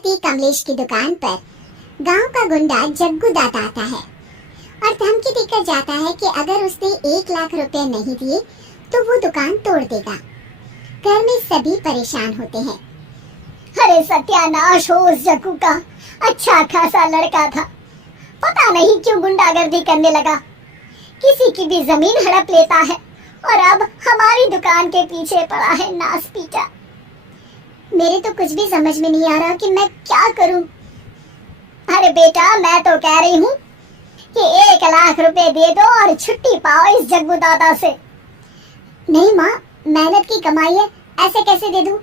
पति कमलेश की दुकान पर गांव का गुंडा जग्गू दादा आता है और धमकी देकर जाता है कि अगर उसने 1 लाख रुपए नहीं दिए तो वो दुकान तोड़ देगा। घर में सभी परेशान होते हैं। अरे सत्यानाश हो उस जग्गू का, अच्छा खासा लड़का था, पता नहीं क्यों गुंडागर्दी करने लगा, किसी की भी जमीन हड़प लेता है और अब हमारी दुकान के पीछे पड़ा है नास पीटा। मेरे तो कुछ भी समझ में नहीं आ रहा कि मैं क्या करूं। अरे बेटा, मैं तो कह रही हूँ कि 1 लाख रुपए दे दो और छुट्टी पाओ इस जग्गू दादा से। नहीं माँ, मेहनत की कमाई है, ऐसे कैसे दे दूं?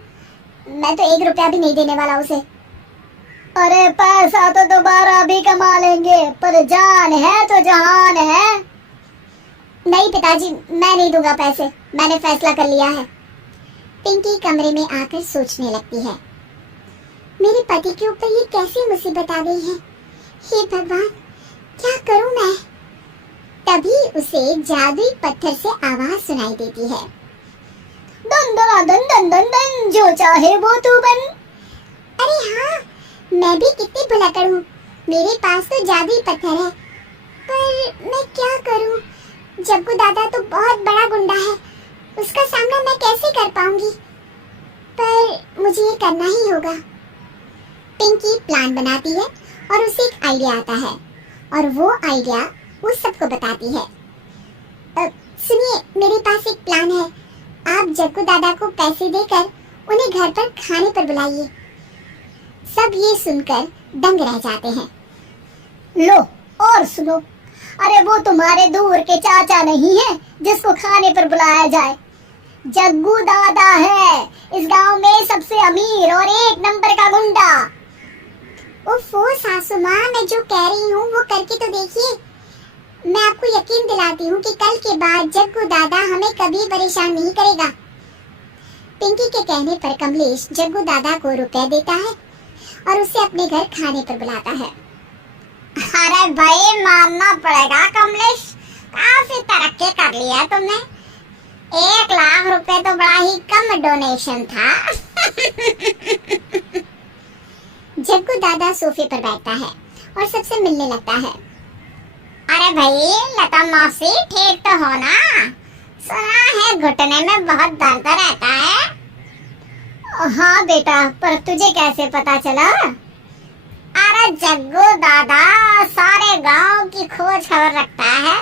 मैं तो 1 रुपया भी नहीं देने वाला उसे। अरे पैसा तो दोबारा भी कमा लेंगे, पर जान है तो जहान है। नहीं पिताजी, मैं नहीं दूंगा पैसे, मैंने फैसला कर लिया है। पिंकी कमरे में आकर सोचने लगती है, मेरे पति के ऊपर ये कैसी मुसीबत आ गई है। हे भगवान, क्या करूं मैं? तभी उसे जादुई पत्थर से आवाज सुनाई देती है, दन दन दन दन दन दन, जो चाहे वो तू बन। अरे हाँ, मैं भी कितनी भुलक्कड़ हूँ, मेरे पास तो जादुई पत्थर है, पर मैं क्या करूँ? जग्गू दादा तो बहुत बड़ा गुंडा है, उसका सामना मैं कैसे कर पाऊंगी? पर मुझे ये करना ही होगा। पिंकी प्लान बनाती है और उसे एक आइडिया आता है और वो आइडिया वो सबको बताती है। सुनिए, मेरे पास एक प्लान है, आप जग्गू दादा को पैसे देकर उन्हें घर पर खाने पर बुलाइए। सब ये सुनकर दंग रह जाते हैं। लो और सुनो, अरे वो तुम्हारे दूर के चाचा नहीं है जिसको खाने पर बुलाया जाए, जग्गू दादा है, इस गांव में सबसे अमीर और 1 नंबर का गुंडा। ओफो सासू माँ, मैं जो कह रही हूँ वो करके तो देखिए। मैं आपको यकीन दिलाती हूँ कि कल के बाद जग्गू दादा हमें कभी परेशान नहीं करेगा। पिंकी के कहने पर कमलेश जग्गू दादा को रुपए देता है और उसे अपने घर खाने पर बुलाता है। अरे भाई, मानना पड़ेगा कमलेश, काफी तरक्की कर लिया तुमने। 1 लाख रुपए तो बड़ा ही कम डोनेशन था। जग्गू दादा सोफे पर बैठता है और सबसे मिलने लगता है। अरे भाई, लता मौसी ठीक तो हो ना? सुना है घुटने में बहुत दर्द रहता है। हाँ बेटा, पर तुझे कैसे पता चला? अरे जग्गू दादा सारे गांव की खोज खबर रखता है,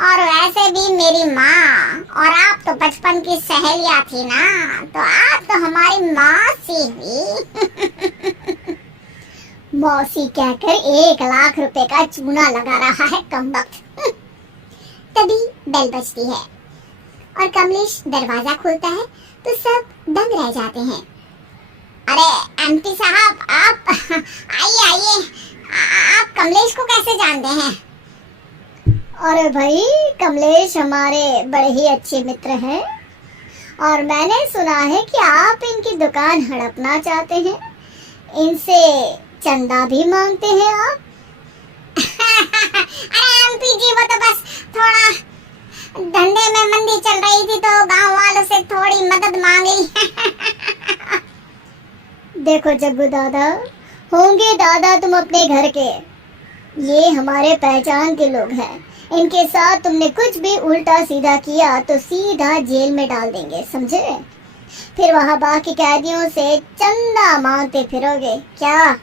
और वैसे भी मेरी माँ और आप तो बचपन की सहेलियां थी ना, तो आप तो हमारी मौसी हुई। मौसी कहकर 1 लाख रुपए का चूना लगा रहा है कमबख्त। तभी बेल बजती है और कमलेश दरवाजा खोलता है तो सब दंग रह जाते हैं। अरे एमपी साहब, आप आइए आइए, आप कमलेश को कैसे जानते हैं? अरे भाई, कमलेश हमारे बड़े ही अच्छे मित्र हैं और मैंने सुना है कि आप इनकी दुकान हड़पना चाहते हैं, इनसे चंदा भी मांगते हैं आप। अरे एमपी जी, वो तो बस थोड़ा धंधे में मंदी चल रही थी तो गांव वालों से थोड़ी मदद मांगी। देखो जग्गू दादा, होंगे दादा तुम अपने घर के, ये हमारे पहचान के लोग हैं, इनके साथ तुमने कुछ भी उल्टा सीधा किया तो सीधा जेल में डाल देंगे, समझे? फिर वहाँ बाकी कैदियों से चंदा मांगते फिरोगे क्या?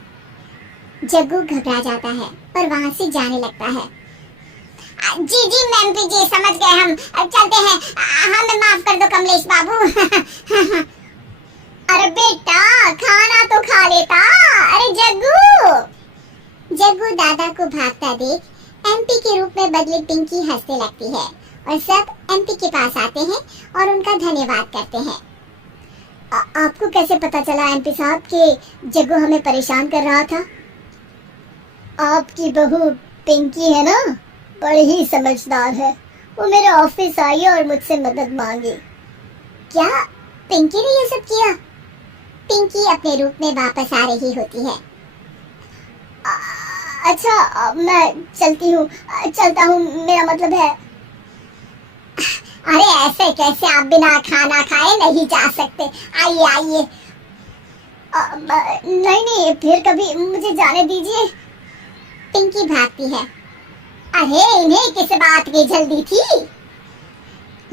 जग्गू घबरा जाता है और वहाँ से जाने लगता है। जी जी एमपी जी, समझ गए, हम चलते हैं, हमें माफ कर दो कमलेश बाबू। अरे बेटा, खाना तो खा लेता। अरे जग्गू दादा को भागता देख एमपी के रूप में बदली पिंकी हंसने लगती है और सब एमपी के पास आते हैं और उनका धन्यवाद करते हैं। आपको कैसे पता चला एमपी साहब कि जग्गू हमें परेशान कर रहा था? आपकी बहू पिंकी है ना, बड़ी ही समझदार है, वो मेरे ऑफिस आई और मुझसे मदद मांगी। क्या पिंकी ने ये सब किया? पिंकी अपने रूप में वापस आ रही होती है। अच्छा, मैं चलता हूँ, मेरा मतलब है। अरे ऐसे कैसे, आप बिना खाना खाए नहीं जा सकते, आइए आइए। नहीं फिर कभी मुझे जाने दीजिए। पिंकी भागती है। अरे इन्हें किस बात की जल्दी थी?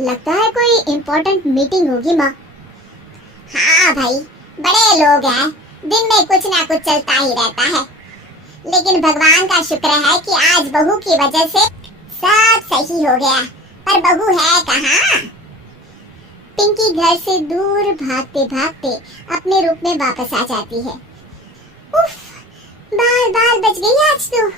लगता है कोई इम्पोर्टेंट मीटिंग होगी माँ। हाँ भाई, बड़े लोग हैं, दिन में कुछ ना कुछ चलता ही रहता है। लेकिन भगवान का शुक्र है कि आज बहू की वजह से सब सही हो गया। पर बहू है कहाँ? पिंकी घर से दूर भागते भागते अपने रूप में वापस आ जाती है। उफ, बाल बाल बच गई आज तो।